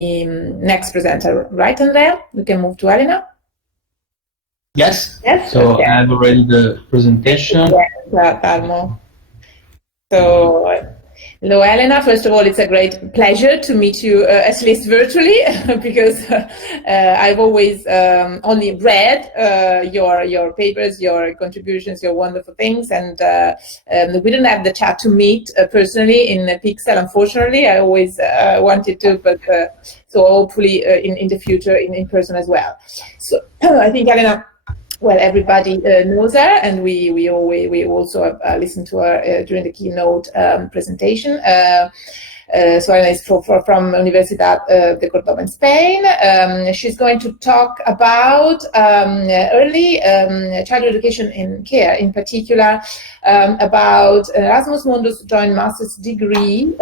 next presenter, right, Andrea? We can move to Elena. Yes. Yes. So okay. I have already the presentation. Yes, Talmo. So, hello, Elena. First of all, it's a great pleasure to meet you, at least virtually, because I've always only read your papers, your contributions, your wonderful things, and we didn't have the chat to meet personally in Pixel. Unfortunately, I always wanted to, but so hopefully in the future in person as well. So I think Elena. Well, everybody knows her, and we also listened to her during the keynote presentation. So Elena is from Universidad de Córdoba in Spain. She's going to talk about early childhood education in care, in particular about Erasmus Mundus Joint Master's Degree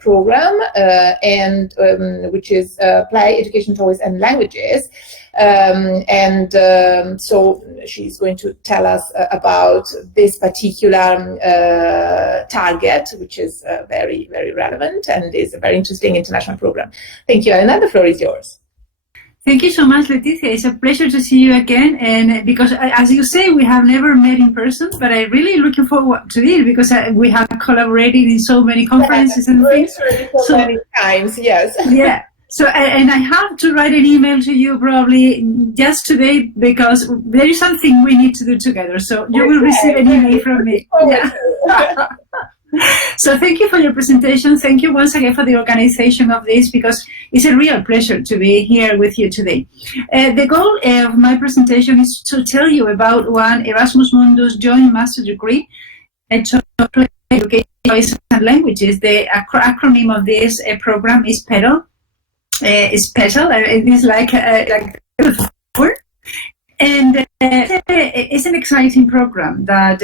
program, and which is Play, Education, Toys and Languages. So she's going to tell us about this particular target, which is very, very relevant and is a very interesting international program. Thank you, Elena. The floor is yours. Thank you so much, Leticia. It's a pleasure to see you again. And because, as you say, we have never met in person, but I'm really looking forward to it because we have collaborated in so many conferences and things. So many times, yes. Yeah. So, and I have to write an email to you probably just today because there is something we need to do together. So you will receive an email from me. Yeah. So thank you for your presentation. Thank you once again for the organization of this because it's a real pleasure to be here with you today. The goal of my presentation is to tell you about one Erasmus Mundus Joint Master Degree in Education and Languages. The acronym of this program is PETAL. Is PETAL. It is like word. And it's an exciting program that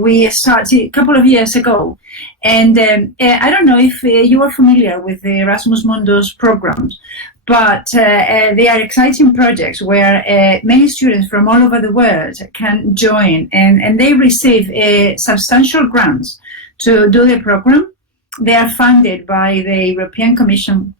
we started a couple of years ago. And I don't know if you are familiar with the Erasmus Mundus programs, but they are exciting projects where many students from all over the world can join and they receive substantial grants to do the program. They are funded by the European Commission.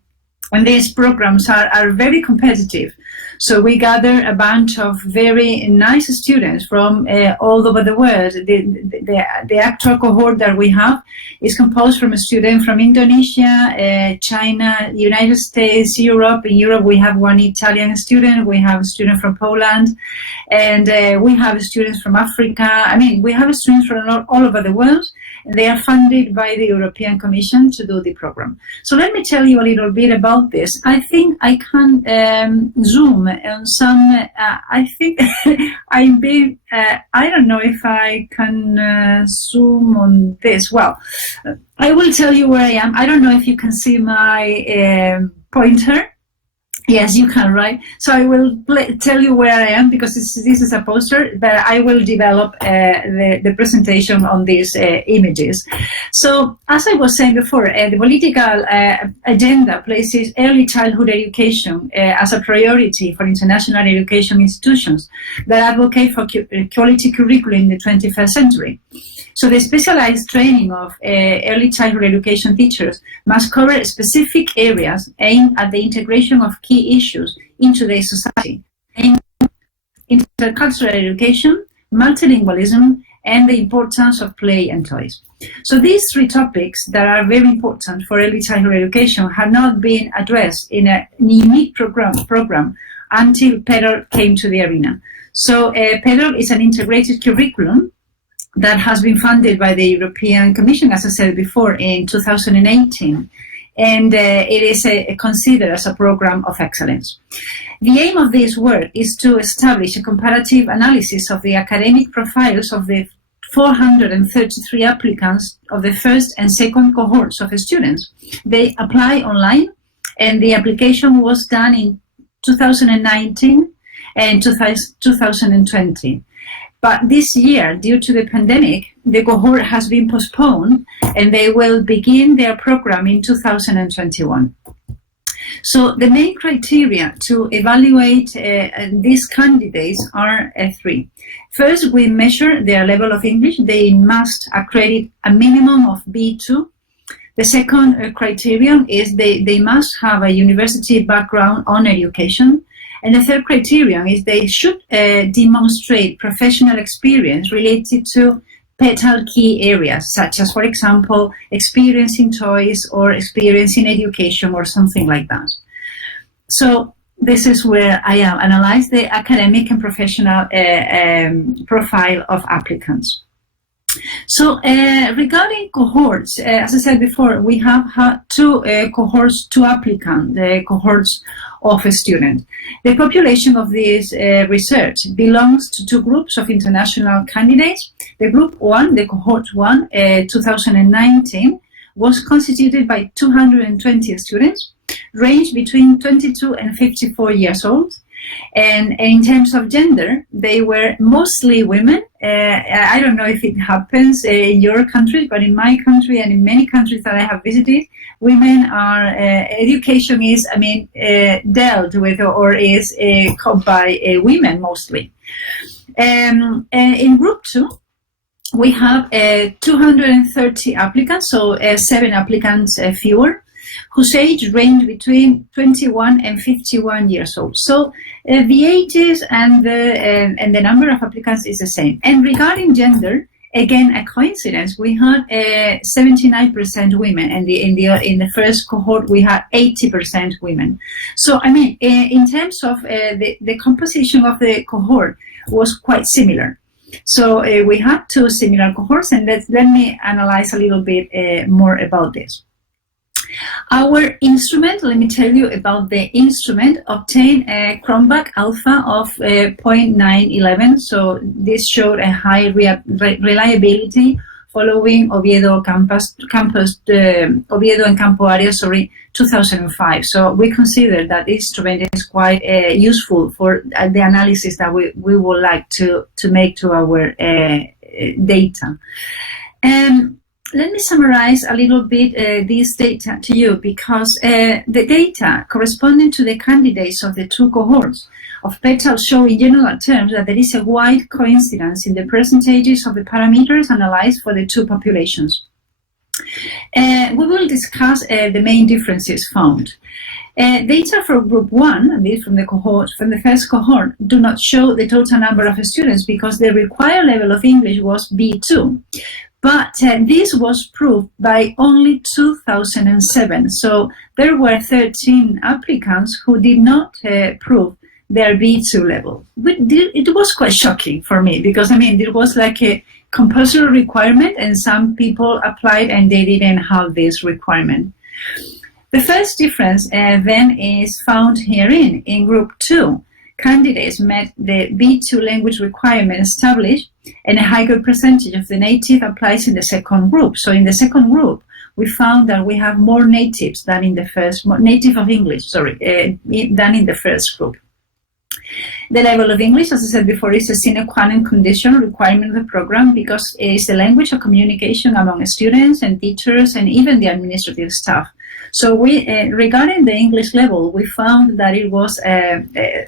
And these programs are very competitive. So we gather a bunch of very nice students from all over the world. The actual cohort that we have is composed from a student from Indonesia, China, United States, Europe. In Europe, we have one Italian student. We have a student from Poland. And we have students from Africa. I mean, we have students from all over the world. And they are funded by the European Commission to do the program. So let me tell you a little bit about this. I think I can zoom on some, I think I'm being, I don't know if I can zoom on this. Well, I will tell you where I am. I don't know if you can see my pointer. Yes, you can, right? So I will tell you where I am because this is a poster, but I will develop the presentation on these images. So as I was saying before, the political agenda places early childhood education as a priority for international education institutions that advocate for quality curriculum in the 21st century. So the specialized training of early childhood education teachers must cover specific areas aimed at the integration of key issues in today's society, intercultural education, multilingualism, and the importance of play and toys. So these three topics that are very important for early childhood education have not been addressed in a unique program until PETAL came to the arena. So PETAL is an integrated curriculum that has been funded by the European Commission, as I said before, in 2018. And it is considered as a program of excellence. The aim of this work is to establish a comparative analysis of the academic profiles of the 433 applicants of the first and second cohorts of students. They apply online, and the application was done in 2019 and 2020. But this year, due to the pandemic, the cohort has been postponed and they will begin their program in 2021. So the main criteria to evaluate these candidates are three. First, we measure their level of English. They must accredit a minimum of B2. The second criterion is they must have a university background on education. And the third criterion is they should demonstrate professional experience related to PETaL key areas, such as, for example, experience in toys or experience in education or something like that. So this is where I analyze the academic and professional profile of applicants. So regarding cohorts, as I said before, we have had two cohorts, two applicants, the cohorts of a student. The population of this research belongs to two groups of international candidates. The group 1, the cohort 1, 2019, was constituted by 220 students, ranged between 22 and 54 years old. And in terms of gender, they were mostly women. I don't know if it happens in your country, but in my country and in many countries that I have visited, women are, education is, dealt with or is caught by women mostly. In group 2, we have 230 applicants, so 7 applicants fewer, whose age range between 21 and 51 years old. So the ages and the number of applicants is the same. And regarding gender, again a coincidence. We had 79% women, and in the first cohort we had 80% women. So in terms of the composition of the cohort was quite similar. So we had two similar cohorts, and let me analyze a little bit more about this. Our instrument, let me tell you about the instrument, obtained a Cronbach alpha of 0.911. So this showed a high reliability following Oviedo Oviedo and Campo Arias, 2005. So we consider that this instrument is quite useful for the analysis that we would like to make to our data. Let me summarize a little bit this data to you, because the data corresponding to the candidates of the two cohorts of PETaL show in general terms that there is a wide coincidence in the percentages of the parameters analyzed for the two populations. We will discuss the main differences found. Data for group 1, this from the first cohort, do not show the total number of students because the required level of English was B2. But this was proved by only 2007. So there were 13 applicants who did not prove their B2 level. But it was quite shocking for me, because it was like a compulsory requirement, and some people applied and they didn't have this requirement. The first difference then is found herein. In group 2, candidates met the B2 language requirement established, and a higher percentage of the native applies in the second group. So in the second group, we found that we have more natives than in the first, more native of English, than in the first group. The level of English, as I said before, is a sine qua non condition requirement of the program, because it is the language of communication among students and teachers and even the administrative staff. So regarding the English level, we found that it was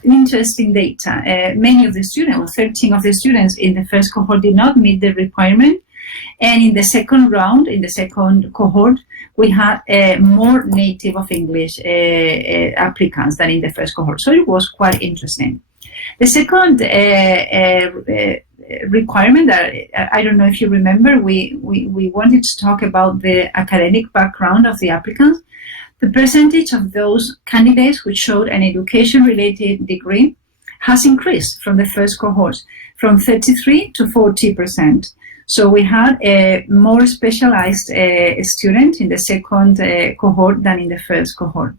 interesting data. Many of the students, 13 of the students in the first cohort, did not meet the requirement. And in the second round, in the second cohort, we had more native of English applicants than in the first cohort. So it was quite interesting. The second requirement that I don't know if you remember, we wanted to talk about the academic background of the applicants. The percentage of those candidates who showed an education-related degree has increased from the first cohort, from 33 to 40%. So we had a more specialized student in the second cohort than in the first cohort.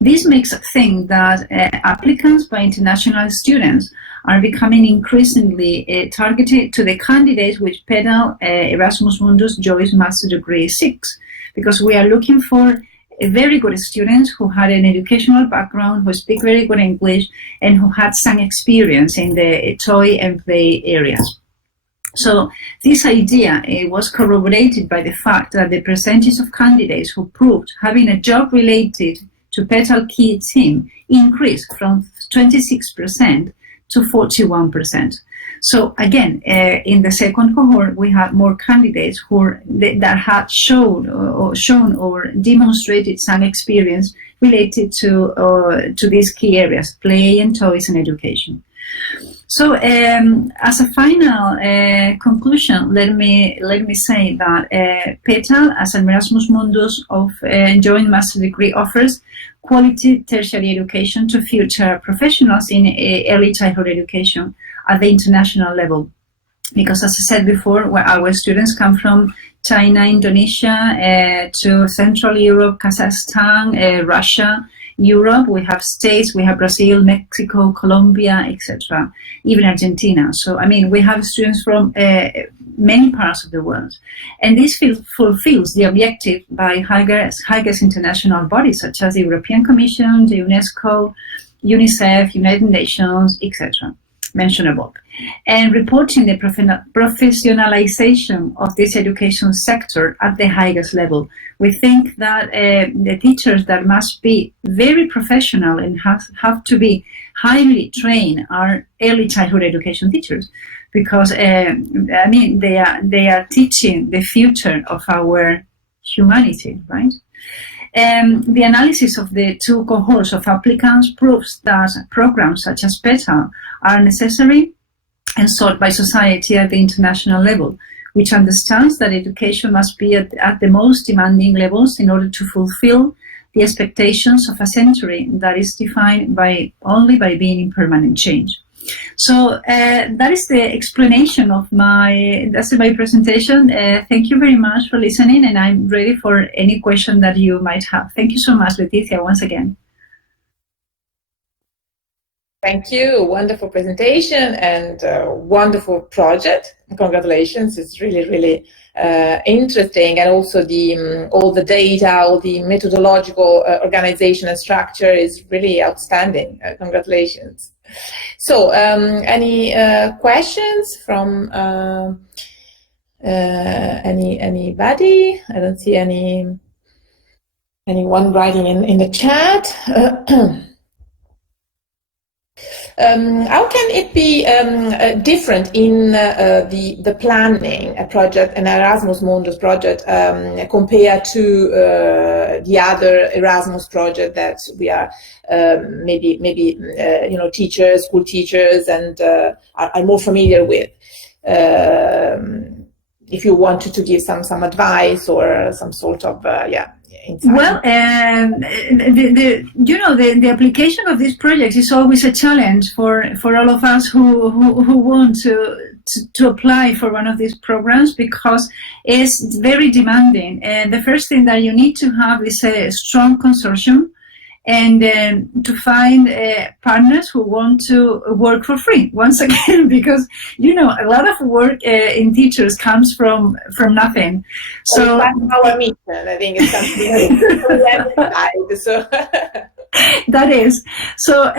This makes us think that applicants by international students are becoming increasingly targeted to the candidates with PETaL Erasmus Mundus Joyce Master Degree 6, because we are looking for very good students who had an educational background, who speak very good English, and who had some experience in the toy and play areas. So this idea was corroborated by the fact that the percentage of candidates who proved having a job related to PETaL key team increased from 26% to 41%. So again, in the second cohort, we had more candidates that had shown or demonstrated some experience related to these key areas: play and toys and education. So, as a final conclusion, let me say that PETaL, as an Erasmus Mundus of joint master degree, offers quality tertiary education to future professionals in early childhood education at the international level. Because, as I said before, our students come from China, Indonesia, to Central Europe, Kazakhstan, Russia, Europe. We have states, we have Brazil, Mexico, Colombia, etc., even Argentina. So, I mean, we have students from many parts of the world. And this fulfills the objective by highest international bodies, such as the European Commission, the UNESCO, UNICEF, United Nations, etc., mentioned above. And reporting the professionalization of this education sector at the highest level. We think that the teachers that must be very professional and have to be highly trained are early childhood education teachers, because I mean they are teaching the future of our humanity, right? The analysis of the two cohorts of applicants proves that programs such as PETaL are necessary and sought by society at the international level, which understands that education must be at the most demanding levels in order to fulfill the expectations of a century that is defined only by being in permanent change. So that is the explanation of my presentation. Thank you very much for listening, and I'm ready for any question that you might have. Thank you so much, Leticia, once again. Thank you. Wonderful presentation and wonderful project. Congratulations. It's really, really interesting. And also all the data, all the methodological organization and structure is really outstanding. Congratulations. So any questions from anybody? I don't see anyone writing in the chat. How can it be different in the planning a project, an Erasmus Mundus project, compared to the other Erasmus project that we are maybe teachers, school teachers, and are more familiar with? If you wanted to give some advice or some sort of insight. Well, the application of these projects is always a challenge for all of us who want to apply for one of these programs, because it's very demanding. And the first thing that you need to have is a strong consortium, and to find partners who want to work for free, once again, because, a lot of work in teachers comes from nothing. So that's our mission. I think it's something that is. So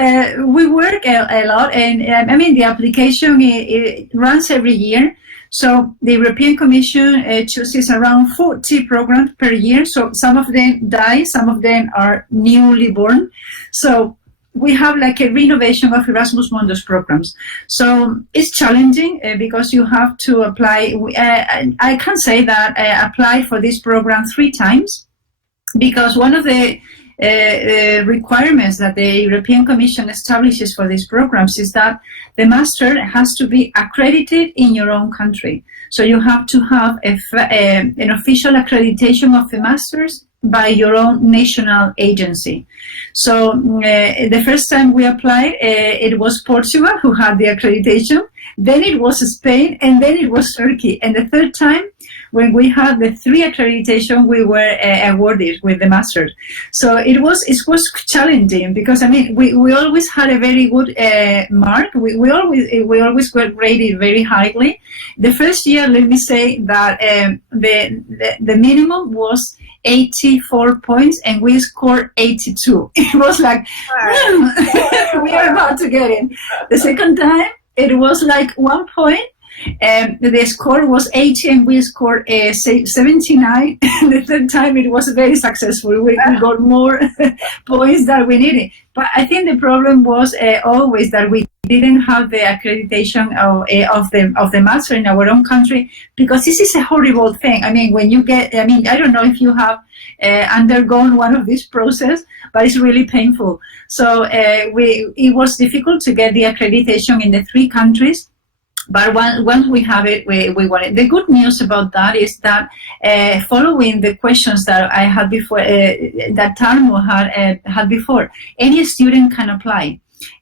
we work a lot, and the application it runs every year. So the European Commission chooses around 40 programs per year. So some of them die, some of them are newly born. So we have like a renovation of Erasmus Mundus programs. So it's challenging because you have to apply. I can say that I applied for this program 3 times, because one of the requirements that the European Commission establishes for these programs is that the master has to be accredited in your own country. So you have to have an official accreditation of the masters by your own national agency. So the first time we applied, it was Portugal who had the accreditation, then it was Spain, and then it was Turkey. And the third time, when we had the 3 accreditation, we were awarded with the master. So it was challenging, because we always had a very good mark. We always got rated very highly. The first year, let me say that the minimum was 84 points, and we scored 82. It was like, we are about to get in. The second time, it was like 1 point, The score was 80 and we scored 79. The third time it was very successful. We got more points than we needed. But I think the problem was always that we didn't have the accreditation of the master in our own country, because this is a horrible thing. I mean, when you get, I mean, I don't know if you have undergone one of this process, but it's really painful. So it was difficult to get the accreditation in the 3 countries. But once we have it, we want it. The good news about that is that following the questions that I had before, that Tarmo had before, any student can apply.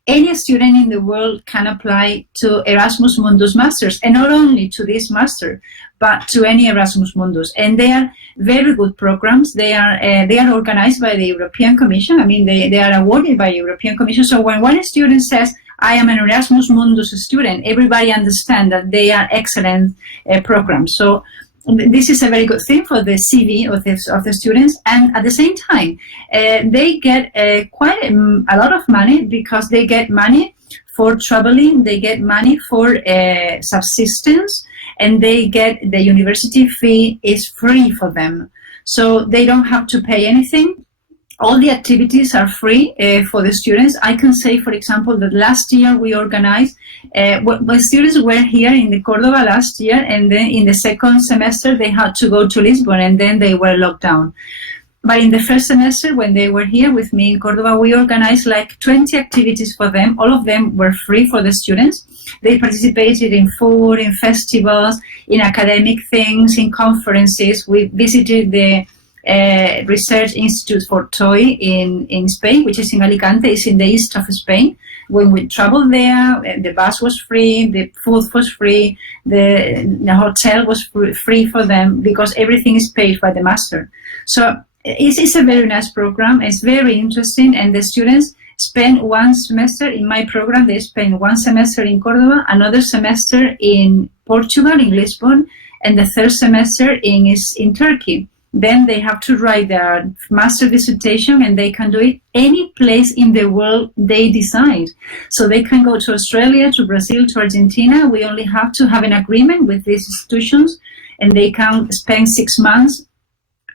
Any student in the world can apply to Erasmus Mundus Masters, and not only to this master, but to any Erasmus Mundus. And they are very good programs. They are organized by the European Commission. I mean, they are awarded by the European Commission. So when one student says, I am an Erasmus Mundus student, everybody understands that they are excellent programs. So this is a very good thing for the CV of the students, and at the same time, they get quite a lot of money, because they get money for traveling, they get money for subsistence, and they get the university fee is free for them. So they don't have to pay anything. All the activities are free for the students. I can say, for example, that last year we organized, when students were here in the Córdoba last year, and then in the second semester they had to go to Lisbon, and then they were locked down. But in the first semester, when they were here with me in Córdoba, we organized like 20 activities for them. All of them were free for the students. They participated in food, in festivals, in academic things, in conferences. We visited the Research Institute for Toy in Spain, which is in Alicante. It's in the east of Spain. When we traveled there, the bus was free, the food was free, the hotel was free for them, because everything is paid by the master. So it's a very nice program. It's very interesting, and the students spend 1 semester in my program. They spend 1 semester in Córdoba, another semester in Portugal, in Lisbon, and the third semester in Turkey. Then they have to write their master dissertation, and they can do it any place in the world they decide. So they can go to Australia, to Brazil, to Argentina. We only have to have an agreement with these institutions, and they can spend 6 months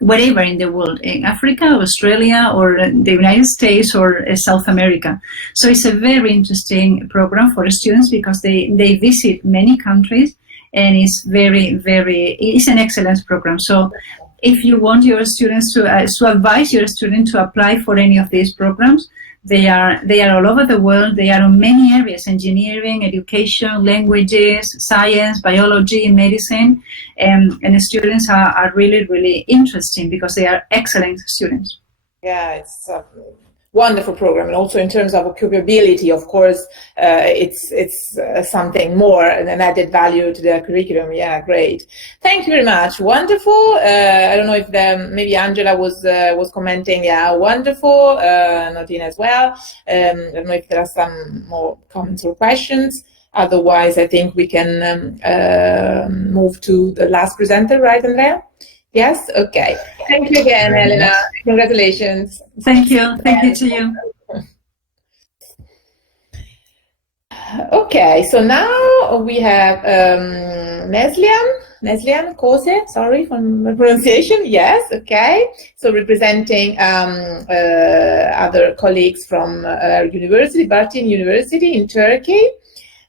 wherever in the world, in Africa, Australia, or the United States, or South America. So it's a very interesting program for students, because they visit many countries, and it's it's an excellent program. So if you want your students to advise your student to apply for any of these programs, they are all over the world. They are on many areas: engineering, education, languages, science, biology, medicine, and the students are really, really interesting, because they are excellent students. Yeah, it's a wonderful program, and also in terms of capability, of course, it's something more, an added value to the curriculum. Yeah, great. Thank you very much. Wonderful. I don't know if maybe Angela was commenting. Yeah, wonderful. Nadine as well. I don't know if there are some more comments or questions. Otherwise, I think we can move to the last presenter, right, Andrea? Yes? Okay. Thank you again, Elena. Congratulations. Thank you. Thank you to you. Okay, so now we have Neslian Kose, sorry for my pronunciation. Yes, okay. So representing other colleagues from university, Bartin University in Turkey.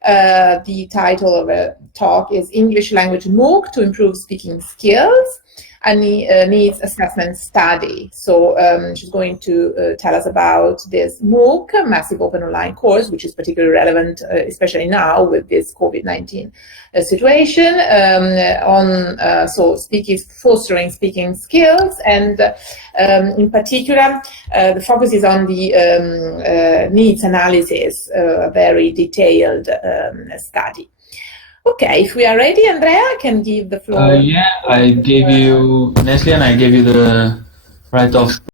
The title of a talk is English Language MOOC to Improve Speaking Skills, and needs assessment study. So she's going to tell us about this MOOC, Massive Open Online Course, which is particularly relevant, especially now with this COVID-19 situation, on fostering speaking skills, and in particular, the focus is on the needs analysis, a very detailed study. Okay, if we are ready, Andrea, I can give the floor. Yeah, I gave you, Neslian, I gave you the right of